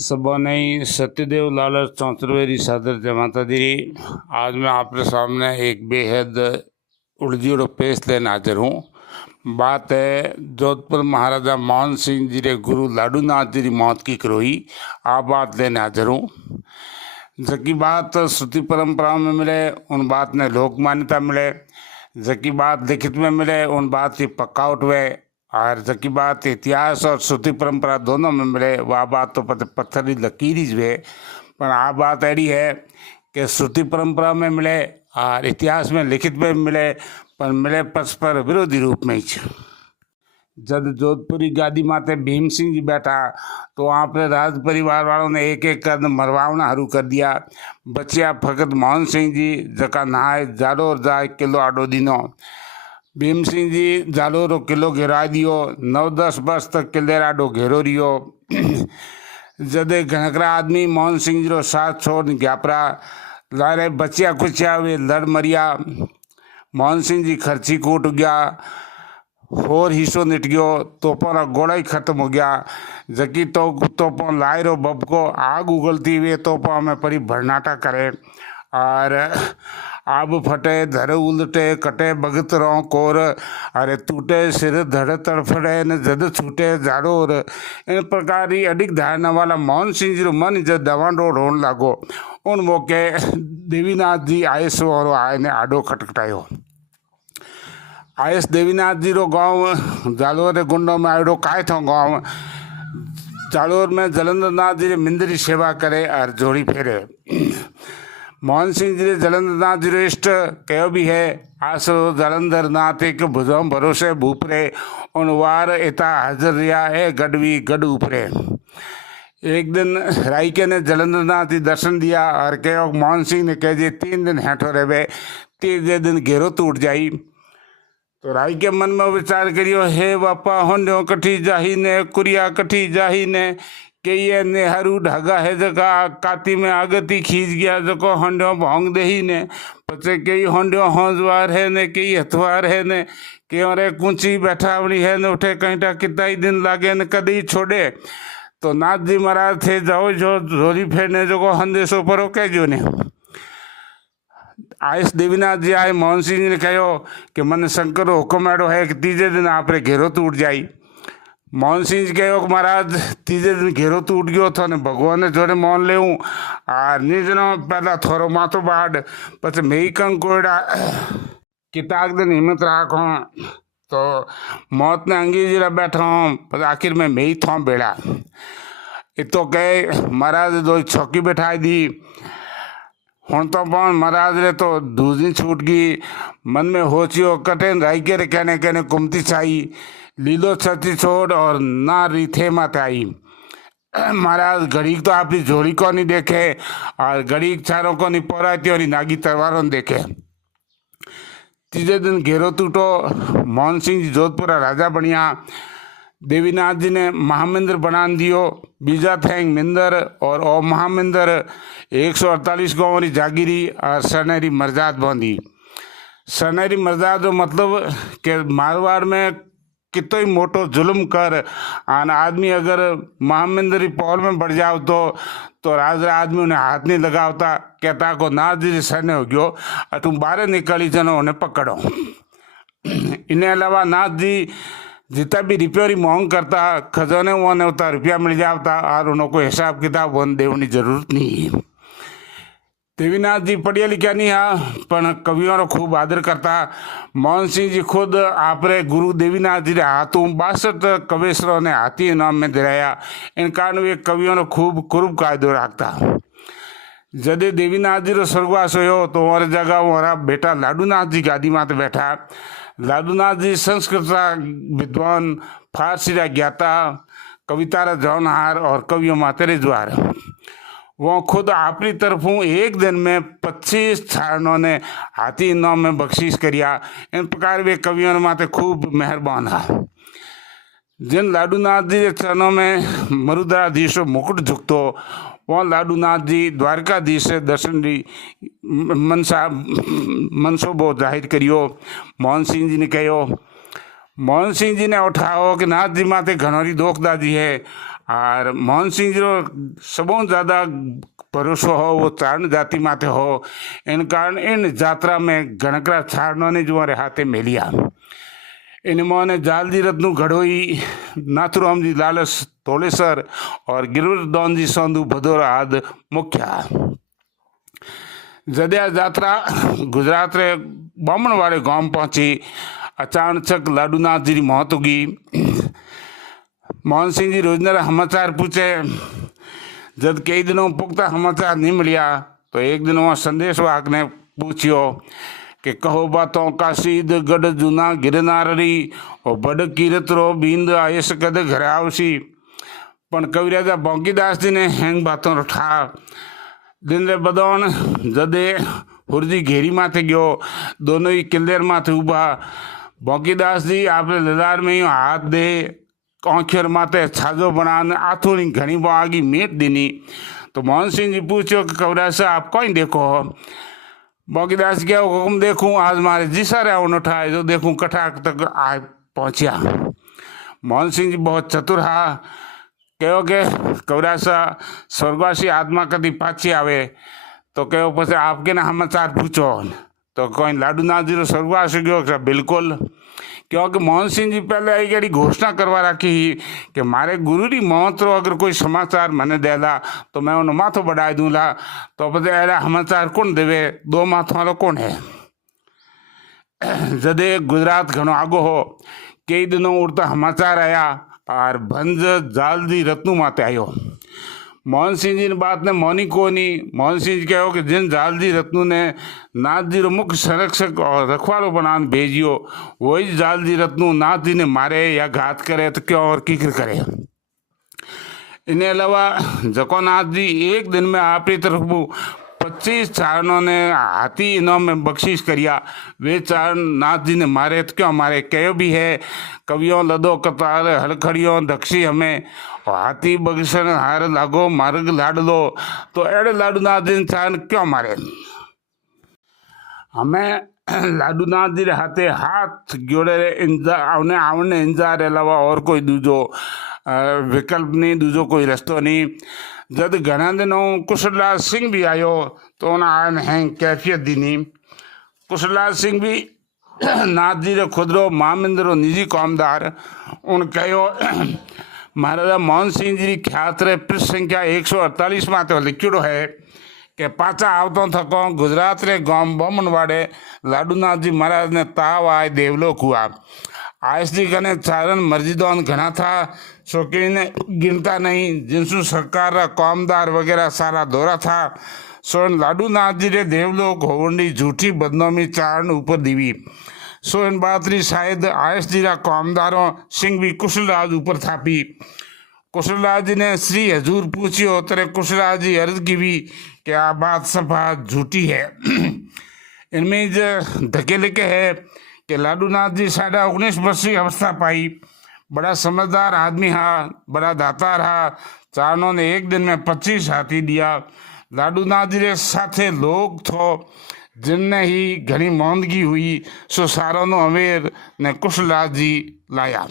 सबने सत्यदेव लालच चौंतरवेरी सादर जय माता दी। आज मैं आपके सामने एक बेहद उलझी और पेश लेने हाजिर हूँ। बात है जोधपुर महाराजा मोहन सिंह जी रे गुरु लाडूनाथ जी की मौत की करोई। आप बात लेने हाजिर हूँ। जकी बात श्रुति परंपराओं में मिले उन बात ने लोक मान्यता मिले, जकी बात लिखित में मिले उन बात की पक्का उठवे, और जकी बात इतिहास और श्रुति परंपरा दोनों में मिले वह बात तो पत्थरी लकीर ही वे। पर आ बात ऐसी है कि श्रुति परंपरा में मिले और इतिहास में लिखित में मिले, पर मिले परस्पर विरोधी रूप में ही। जब जोधपुरी गादी माते भीम सिंह जी बैठा तो वहाँ पर राज परिवार वालों ने एक एक कर मरवाना शुरू कर दिया। बचिया फकत मोहन सिंह जी जका नहाए जाडो और जाए किलो आडो दिनो। भीम सिंह जी जालोरो किलो घेरा दियो। 9-10 वर्ष तक किले आडो घेरो रियो। जदे घणकरा आदमी मोहन सिंह जी रो साथ छोड़ ग्यापरा लारे बचिया कुचिया वे लड़ मरिया। मोहन सिंह जी खर्ची कूट गया, होर हिस्सों निट गयो, तोपों का गोला ही खत्म हो गया। जकी तो तोपों लायरो बबको आग उगलती हुए तोपों में परी भरनाटा करे और आब फटे धर उलटे कटे भगत रो कोर। अरे टूटे सिर धड़ तड़फड़े न जद छूटे जाड़ोर। इन प्रकार की अडिग धारणा वाला मोहन सिंह जी मन जब दवाडोड़ होने लागो उन मौके देवीनाथ जी आयस और आए ने आडो खटखटायो। आयस देवीनाथ जी रो गांव जालोर गुंडों में आड़ो काय थो गांव जालोर में जलंधर नाथ जी मिंदरी सेवा करे और जोड़ी फेरे। मोहन सिंह जी जलंधर नाथ जी इष्ट कहो भी है आसरो जलंधर नाथ एक भुजों भरोसे भूपरे उन वार इता हाजिर रिया है गडवी गड उपरे। एक दिन राइके ने जलंधर नाथ जी दर्शन दिया और कहो मोहन सिंह ने कह दिए 3 दिन हेठो रहे, तीसरे दिन घेरो टूट जाई। तो राई के मन में विचार करियो हे बापा होंडो कठी जाही ने कुरिया कठी जाही ने के ये नेहरू ढागा है जगह काती में आगती खींच गया जको होंडो भोंग दही ने पचे कई होंडो हौजवार है ने कई हथवार है ने के अरे कुंची बैठावड़ी है ने उठे कहीं कितना ही दिन लागे ने कदी छोड़े। तो नाथ जी महाराज थे जाओ जो झोली फेरने जो हंदेशो परो कह जो ने। आयस देवीनाथ जी आए मोहन सिंह जी ने कहो कि मन शंकर हुक्म एडो है कि तीजे दिन आप घेरो टूट जाई। मोहन सिंह जी कहो महाराज तीजे दिन घेरो टूट गयो तो ने भगवान ने जोड़े मोहन ले और निजनो पहला थोरो माथो बाढ़ पछे मेई कंग कोड़ा किताक दिन हिम्मत राखो तो मौत ने अंगेजी रा बैठो पर आखिर में मेई थो बेड़ा। ये तो कहे महाराज दो छौकी बैठाई दी हूँ तो पौन महाराज रे तो दूसरी छूट गई। मन में होचियो कटे राई के कहने कहने कुमती छाई लीलो छती छोड़ और ना रीथे मत आई। महाराज घड़ी तो आपकी झोली को नहीं देखे और घड़ी चारों को नहीं पौराती और नागी तलवारों ने देखे। तीजे दिन घेरो टूटो। मोहन सिंह जी जोधपुर राजा बनिया। देवीनाथ जी ने महामिंदर बना दियो। बीजा थैंग मिंदर और ओ महामिंदर 148 गाँव की जागीरी और सनेरी मर्जाद बांधी। सनेरी मर्जाद मतलब के मारवाड़ में कितो ही मोटो जुल्म कर आन आदमी अगर महामिंदरी पौल में बढ़ जाओ तो राज आदमी उन्हें हाथ नहीं लगावता कहता को नाथ जी सने हो गयो और तुम बाहर निकली जनो उन्हें पकड़ो। इन्हें अलावा नाथ जी जितना भी रिपेयरी मांग करता खजाने वहाँ होता रुपया मिल जाता और उनको हिसाब किताब वन देने की जरूरत नहीं है। देवीनाथ जी पढ़िया लिखा नहीं है पर कवियों रो खूब आदर करता। मोहन सिंह जी खुद आपरे गुरु देवीनाथ जी रे हाथों 62 कवेसरों ने हाथी इनाम में दिलाया। इन कारण वे कवियों रो खूब कुरूब कायदो रखता। जदे देवीनाथ जी रो स्वर्गवास हो तो और जगह हमारा बेटा लाडूनाथ जी गादी माते बैठा। लाडूनाथ जी संस्कृत विद्वान फारसी रा ज्ञाता कविता रा जौनहार और कवियों माते रिजवार। वो खुद अपनी तरफों एक दिन में 25 छारणों ने हाथी इनाम में बख्शीश करिया। इन प्रकार वे कवियों माते खूब मेहरबान है। जिन लाडूनाथ जी के चरणों में मरुदाधीश मुकुट झुकतो वहाँ लाडूनाथ जी द्वारकाधीश से दर्शन री मनसोबो जाहिर करियो। मोहन सिंह जी ने कहो मोहन सिंह जी ने उठाओ कि नाथ जी माते घनोरी दोखदाजी है और मोहन सिंह जो सबों ज़्यादा भरोसो हो वो चारण जाति माथे हो, इन कारण इन यात्रा में घणकरा चारणों ने जो हमारे हाथे मेलिया। इन मोने जालजी रत्नु घड़ोई, नाथुराम जी लालस तोलेसर और गिरवरदौन जी सोंदू भदौर आदि मुख्या। जद्या यात्रा गुजरात रे बामण वाले गांव पहुंची। अचानक लाडूनाथ जी की मौत होगी। मोहन सिंह जी रोजनारा समाचार पूछे। जब कई दिनों पुख्ता समाचार नहीं मिलिया तो एक दिन वहाँ संदेशवाहक ने पूछियो कि कहो बातों का सीध गढ़ जूना गिरनारी और बड़ कीरत रो बींद आयस कद घर आवसी। पण कविराजा बोंकीदास जी ने हैंग बातों रठा। दिन रे बदौन जदे हुरजी घेरी माथे गयो, दोनों ही किलेर माथे उभा। बोंकीदास जी आपने ललार में हाथ दे आँखेर माथे छाजो बनाने आथोड़ी घनी आगी मेट दीनी। तो मोहन सिंह जी पूछो कि कविराज आप कौन देखो। बोंकीदास क्या हुक्म देखूं, आज मारे जिसा रहा उठाए जो देखूं कठाक तक आ पहुंचा। मोहन सिंह जी बहुत चतुर हा। कहो के कविराज स्वर्गवासी आत्मा कदी पाछी आवे तो कहो पछे आपके ना समाचार पूछो। तो कोई लाडूनाथ जी स्वर्गवास गयो। बिल्कुल, क्योंकि मोहन सिंह जी पहले आई गड़ी घोषणा करवा रखी कि मारे गुरु री मौत रो अगर कोई समाचार मने देला तो मैं उन्हें माथो बढ़ाई दूंगा। तो पता ऐसा समाचार कौन देवे, दो माथों वालों कौन है। जदे गुजरात घणो आगो हो, कई दिनों उड़ता समाचार आया और भंज जालजी रत्नु माते आयो। मोहन सिंह जी ने बात ने मोनी को नहीं। मोहन सिंह जी कहो कि जिन जालजी रत्नु ने नाथ जी रो मुख्य संरक्षक और रखवाड़ो बनान भेजियो, वही जालजी रत्नु नाथ जी ने मारे या घात करे तो क्यों और किकर करे। इन्हें अलावा जकोनाथ जी एक दिन में आपकी तरफ 25 चारणों ने हाथी इनाम में बख्शीश करिया। वे चारण नाथ जी ने मारे तो क्यों मारे। कहो भी है कवियों लदो कतार हड़खड़ियों दक्षी हमें और हाथी बगसन हार लागो मार्ग लाड लो। तो एड़े लाडूनाथ जी ने चारण क्यों मारे। हमें लाडूनाथ जी हाथे हाथ जोड़े इंजा आवने इंजार अलावा और कोई दूजो विकल्प नहीं, दूजो कोई रस्तो नहीं। जब घना दिनों कुशललाल सिंह भी आयो तो उन्हें हैंग कैफियत दीनी। कुशललाल सिंह भी नाथ जी रे खुदरो मामिंदरो निजी कामदार। उन कहो महाराजा मोहन सिंह जी की ख्यात रे पृष्ठ संख्या 148 माते लिखिड़ो है कि पाचा आवतो थको गुजरात रे गांव बोमनवाड़े लाडूनाथ जी महाराज ने ताव आए देवलोक हुआ। आयस जी कने चारण मर्जीदौन घना था, शौकीन गिनता नहीं। जिनसु सरकार रा कामदार वगैरह सारा दौरा था। सोन लाडूनाथ जी रे देवलोक होवंडी झूठी बदनामी चारण ऊपर दीवी। सो इन बात री शायद आयस जी रा कामदारों सिंह भी कुशलराज ऊपर थापी। कुशलराज जी ने श्री हजूर पूछियो तेरे कुशलराज जी अर्ज की भी कि आ बात सफा झूठी है। इनमें धके लिखे है कि लाडूनाथ जी 19.5 वर्ष की अवस्था पाई। बड़ा समझदार आदमी हा, बड़ा दाता रहा। चारणों ने एक दिन में 25 हाथी दिया। लाडूनाथ जी के साथे लोग थो जिनने ही घनी मौंदगी हुई। सो सारों नो अवेर ने कुशलराज जी लाया।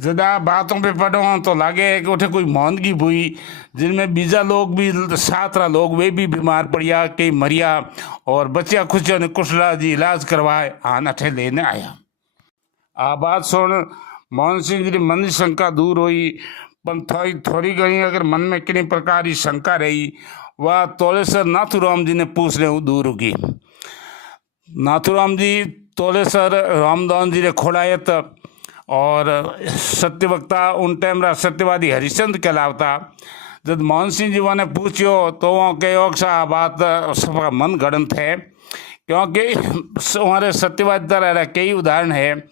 जदा बातों पे पढ़ो तो लागे कि उठे कोई मौंदगी हुई जिनमें बीजा लोग भी साथ रहा लोग वे भी बीमार पड़िया, कई मरिया और बच्चिया खुशियों ने कुशलराज जी इलाज करवाए आन अठे लेने आया। आ बात सुन मोहन सिंह जी मन की शंका दूर हुई। पर थोड़ी घनी अगर मन में किन्हीं प्रकार की शंका रही वह तोलेसर नाथूराम जी ने पूछ रहे दूर होगी। नाथूराम जी तोलेसर रामदान जी ने खोड़ायत और सत्यवक्ता उन टाइम रा सत्यवादी हरिश्चंद्र कहलावता। जब मोहन सिंह जी ने पूछो तो वो कहो सा बात सबका मन गणन थे, क्योंकि हमारे सत्यवादिता रह कई उदाहरण है।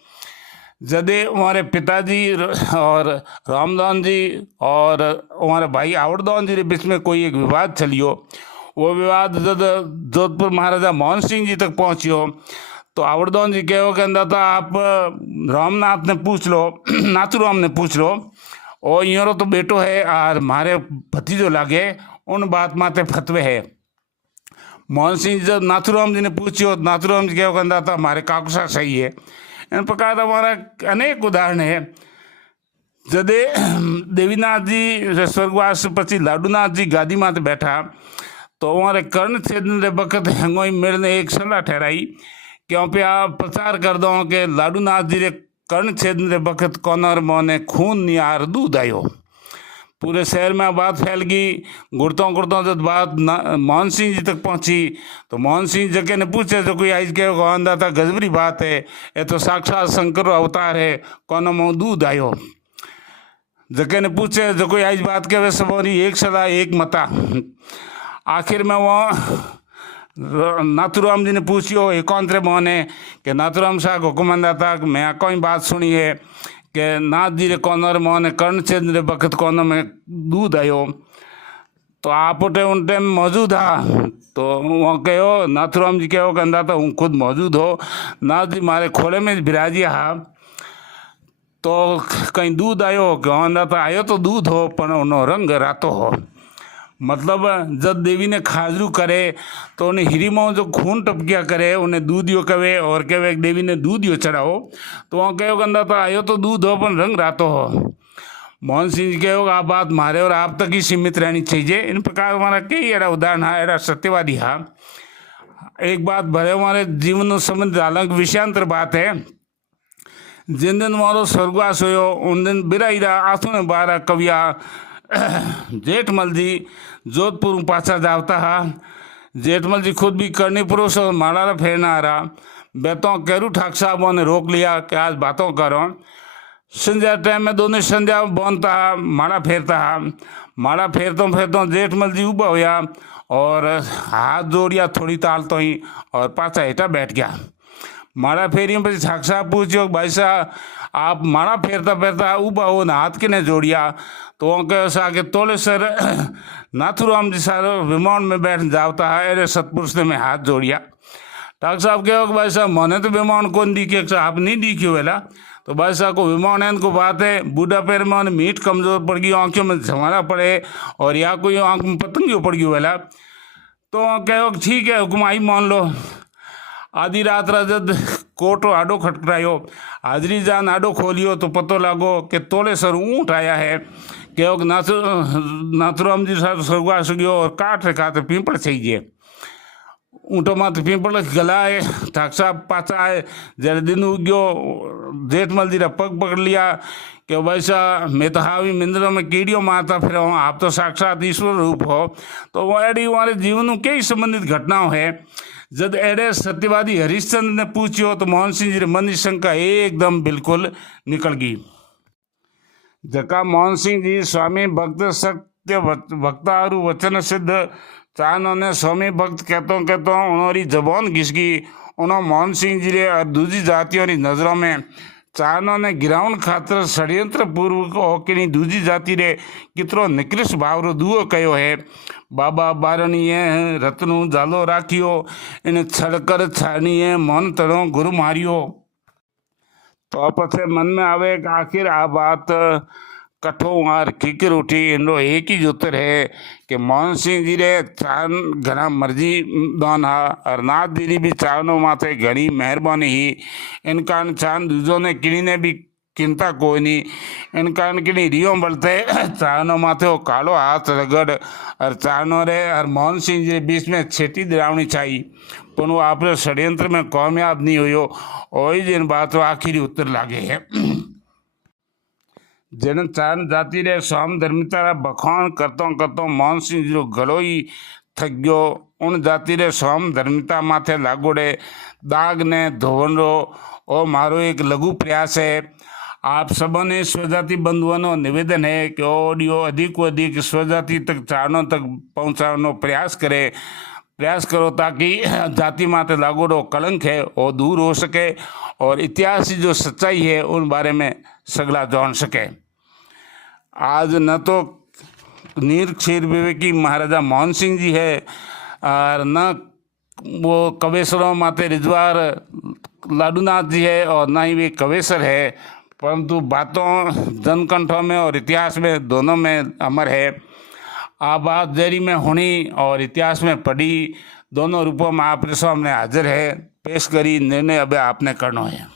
जदे हमारे पिताजी और रामदान जी और हमारे भाई आवड़दान जी के बीच में कोई एक विवाद चलियो, वो विवाद जब जोधपुर महाराजा मोहन सिंह जी तक पहुँचियो तो आवड़दान जी कहो कहता था आप रामनाथ ने पूछ लो, नाथूराम ने पूछ लो, और यो तो बेटो है और मारे भतीजो लागे उन बात माते फतवे है। मोहन सिंह जब नाथूराम जी ने पूछियो नाथूराम जी कहो कहता था हमारे काकुसा सही है। इन प्रकार हमारा अनेक उदाहरण है। जदे देवीनाथ जी स्वर्गवास पछी लाडूनाथ जी गादी माते बैठा तो अमारे कर्ण छेदन रे बखत हेंगोई मेड़ ने एक सलाह ठहराई क्यों पे आप प्रचार कर दो कि लाडूनाथ जी रे कर्ण छेदन रे बखत कौनर मोने खून नियार दूध आयो। पूरे शहर में बात फैल गई। गुड़तों गुड़तों जब बात मोहन सिंह जी तक पहुंची तो मोहन सिंह जगह ने पूछे जो कोई आज के आंदा था गजबरी बात है, ये तो साक्षात शंकर अवतार है, कौन मुँह दूध आयो। जगह ने पूछे जो कोई आज बात के वैसे बोरी एक सलाह एक मता। आखिर में वो नाथुराम जी ने पूछियो एकांतरे मोहने कि नाथुराम शाह को हुक्म था कि मैं कोई बात सुनी है कि नाथ जी रे कौनर मोहने कर्ण छेद रे बखत कौन में दूध आयो। तो आप उठे उन टाइम मौजूद हा तो वो कहो नाथुराम जी कहो कहता था हूँ खुद मौजूद हो, नाथ जी मारे खोले में बिराजिया हा तो कहीं दूध आयो कहता था आयो तो दूध हो पर उनो रंग रातो हो। मतलब जब देवी ने खाजरू करे तो उन्हें हिरीमो जो खून टपकिया करे उन्हें दूधियो कवे और कहे देवी ने दूधियो चढ़ाओ तो वहाँ कहो कहता था आयो तो दूध हो पर रंग रातो हो। मोहन सिंह जी कहो आप बात मारे और आप तक ही सीमित रहनी चाहिए। इन प्रकार हमारा कई एड़ा उदाहरण है, एड़ा सत्यवादी हा। एक बात भले हमारे जीवन संबंधित अलग विषयांतर बात है। जिन दिन मारो स्वर्गवास हो उन दिन बिराईरा आंसू ने बारा कविया जेठमल जी जोधपुर पाछा जावता हा। जेठमल जी खुद भी करनी पुरुष और माड़ा फेरना आ रहा। बेतों केरू ठाक साहबों ने रोक लिया कि आज बातों करो। संध्या टाइम में दोनों संध्या बोनता हा, माड़ा फेरता हा। माड़ा फेरतों फेरतों जेठमल जी उबा होया और हाथ जोड़िया थोड़ी ताल तो ही और पाछा हेठा बैठ गया। माड़ा फेरी पे ठाक साहब पूछो भाई साहब आप माड़ा फेरता फेरता उबा हो ना हाथ किने जोड़िया तो वो कहो सा कि तोले सर नाथुराम जी सारो विमान में बैठ जावता है अरे सतपुरुष ने मैं हाथ जोड़िया। ठाक साहब कहो भाई साहब मैंने तो विमान कौन दिखे आप नहीं दिखे वेला तो भाई साहब को विमान है को बात है बूढ़ा पैर में मीट कमजोर पड़ गई आँखों में झमारा पड़े और या कोई आँख में पतंगियों पड़ गई वेला तो कहो ठीक है हुक्म आई मान लो। आधी रात रजद कोटो आडो खटखटायो, हाजरी जान आडो खोलियो तो पतो लागो कि तोले सर ऊँट आया है। कहो नाथुराम जी स्वर्गवास गयो और काट रखा तो पीपड़ चाहिए ऊँटो मात पीपड़ गलाए। ठाक साहब पाचा आए जरा दिन उग्यो जेठमल जी पग पकड़ लिया कि भाई साहब मैं तो हावी मिंद्रों में कीड़ियों मारता फिर आप तो साक्षात ईश्वर रूप हो। तो वो एडी हमारे जीवन में कई संबंधित घटनाओं है। जब एडे सत्यवादी हरिश्चंद्र ने पूछियो तो मोहन सिंह जी मन की शंका एकदम बिल्कुल निकल गई। जका मोहन सिंह जी स्वामी भक्त सत्य भक्ता वचन सिद्ध चाहनो ने स्वामी भक्त कहते उन्होंने जबान घिस गई। उन्होंने मोहन सिंह जी रे और दूसरी जातियों की नज़रों में चाहनो ने गिरावन खातर षड्यंत्र पूर्वक होकर दूसरी जाति रे कितरो निकृष्ट भाव रो दुओ कयो है। बाबा बारणीए रत्नु जालो राखियो इन छड़कर छानिए मन तड़ो गुरु मारियो। तो पछे मन में आवे कि आखिर आ बात कठो मार किकर उठी इनो एक ही उत्तर है कि मोहन सिंह जी रे चान घना मर्जी दान हा और नाथ दीदी भी चावनो माथे घनी मेहरबानी ही इनका चान दूजों ने किणी ने भी चिंता कोई नहीं इनका किणी रियो बलते चावनो माथे वो कालो हाथ रगड़ और चावनो रे और मोहन सिंह जी बीच में छेटी दिलावनी चाहिए पर वो आप षड्यंत्र में कामयाब नहीं हुई। वही जिन बात आखिरी उत्तर लागे है जन चान जाति रे स्वाम धर्मिता बखान करतो मोहन सिंह जी गलो ही थक गयो। उन जाति रे स्वाम धर्मिता माथे लागोड़े दाग ने धोवन रो ओ मारो एक लघु प्रयास है। आप सबने स्वजाति बंधुओं निवेदन है कि ऑडियो अधिक व अधिक स्वजाति तक चारणों तक पहुँचाने प्रयास करो ताकि जाति माते लागोड़ो कलंक है वो दूर हो सके और इतिहास की जो सच्चाई है उन बारे में सगला जान सके। आज न तो नीर क्षीर विवेकी महाराजा मोहन सिंह जी है और न वो कवेसरों माते रिजवार लाडूनाथ जी है और न ही वे कवेसर है परंतु बातों जनकंठों में और इतिहास में दोनों में अमर है। आ बात जरी में होनी और इतिहास में पढ़ी दोनों रूपों में आपके सामने हाजिर है पेश करी निर्णय अब आपने करना है।